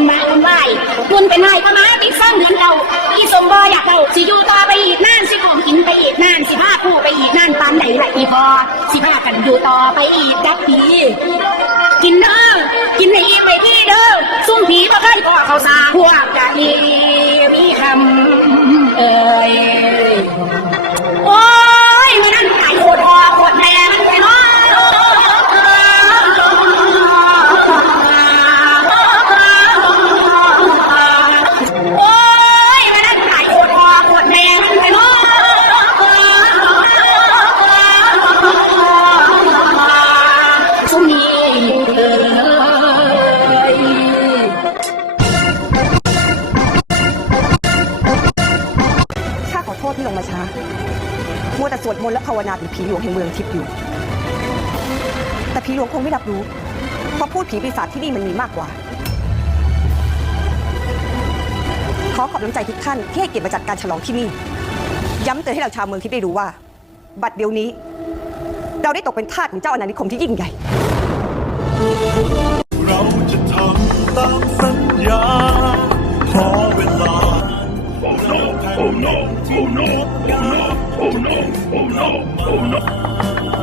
นมาคนไหวคุณเป็นนายพม่าติดซ้ำเหมือนเก่าที่สมบออยากเก่าสิอยู่ต่อไปอีกนานสิของกินไปอีกนานสิผ้าผู้ไปอีกนานปันไหนไหลอีพอสิผ้ากันอยู่ต่อไปอีกจักปีกินเด้อกินให้อีไปที่เด้อซุ่มผีก็เคยพอเขาสาพวกกะอีมีคำเออ ษที่ลงมาช้ามัวแต่สวดมนต์และภาวนาถึงผีหลวงแห่งเมืองทิพย์อยู่ แต่ผีหลวงคงไม่รับรู้ เพราะพูดผีปีศาจที่นี่มันมีมากกว่า ขอขอบน้ำใจทุกท่านที่ให้เกียรติมาจัดการฉลองที่นี่ ย้ำเตือนให้เราชาวเมืองทิพย์ได้รู้ว่า บัดเดี๋ยวนี้ เราได้ตกเป็นทาสของเจ้าอาณานิคมที่ยิ่งใหญ่ เราจะทำตามสัญญาขอเวลา เราแผ่นดินที่งดง